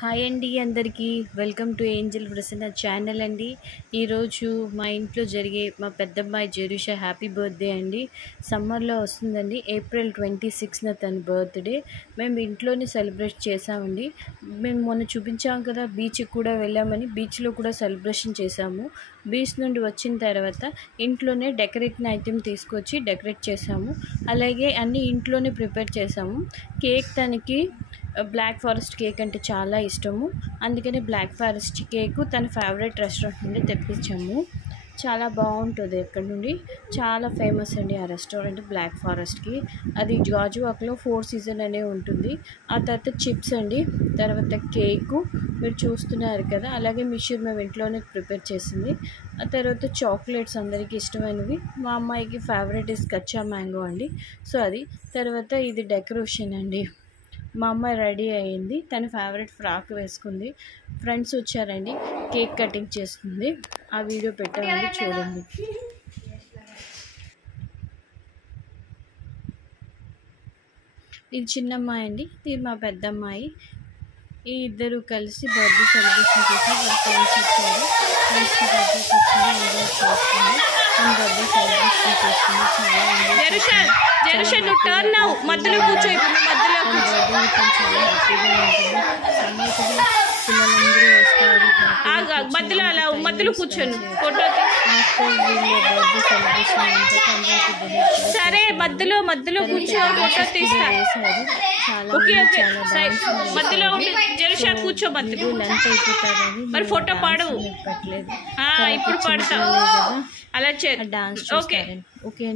Hi అండి అందరికీ welcome to Angel Prasanna channel అండి. ఈరోజు మా ఇంట్లో జరిగే మా పెద్దమ్మాయి జెరూషా హ్యాపీ బర్త్డే అండి. సమ్మర్లో వస్తుందండి, April 26న తన బర్త్డే. మేము ఇంట్లోనే సెలబ్రేట్ చేసామండి. మేము మొన్న చూపించాం కదా, బీచ్కి కూడా వెళ్ళామని, బీచ్లో కూడా సెలబ్రేషన్ చేసాము. బీచ్ నుండి వచ్చిన తర్వాత ఇంట్లోనే డెకరేటింగ్ ఐటెం తీసుకొచ్చి డెకరేట్ చేసాము. అలాగే అన్నీ ఇంట్లోనే ప్రిపేర్ చేసాము. కేక్ తనకి బ్లాక్ ఫారెస్ట్ కేక్ అంటే చాలా ఇష్టము, అందుకని బ్లాక్ ఫారెస్ట్ కేకు తన ఫేవరెట్ రెస్టారెంట్ నుండి తెప్పించాము. చాలా బాగుంటుంది, అక్కడ నుండి చాలా ఫేమస్ అండి ఆ రెస్టారెంట్ బ్లాక్ ఫారెస్ట్కి. అది గాజువాకలో 4 Seasons అనే ఉంటుంది. ఆ తర్వాత చిప్స్ అండి, తర్వాత కేకు మీరు చూస్తున్నారు కదా, అలాగే మిక్చర్ మేము ఇంట్లోనే ప్రిపేర్ చేసింది. ఆ తర్వాత చాక్లెట్స్ అందరికీ ఇష్టమైనవి. మా అమ్మాయికి ఫేవరెట్ ఇస్ కచ్చా మ్యాంగో అండి. సో అది తర్వాత ఇది డెకరేషన్ అండి. మా అమ్మాయి రెడీ అయ్యింది, తన ఫేవరెట్ ఫ్రాక్ వేసుకుంది. ఫ్రెండ్స్ వచ్చారండి, కేక్ కటింగ్ చేస్తుంది. ఆ వీడియో పెట్టామండి, చూడండి. ఇది చిన్నమ్మాయి అండి, ఇది మా పెద్దమ్మాయి. ఈ ఇద్దరు కలిసి బర్త్డే సెలబ్రేషన్ చేసి వాళ్ళ ఫ్రెండ్స్ వచ్చారు. ఫ్రెండ్స్కి బర్త్డే కూర్చొని ఎంజాయ్ చేస్తుంది. మేము బర్త్డే సెలబ్రేషన్ చేస్తుంది, చాలా ఎంజాయ్ చేస్తుంది. మధ్యలో కూర్చో, మధ్యలో చాలా హ్యాపీగా ఉంటుంది. సమ్మర్ కూడా పిల్లలందరూ వస్తారు, మధ్యలో అలా మధ్యలో కూర్చొని ఫోటో బర్త్డే సెలబ్రేషన్ అంటే సరే, మధ్యలో కూర్చో, ఫోటో తీస్తా. మధ్యలో జెరూషా కూర్చో, మధ్యలో లెంత్ అయిపోతారని మరి ఫోటో పాడు. పెట్టలేదు. ఇప్పుడు పాడతా, అలా డాన్స్ ఓకే. ఓకే.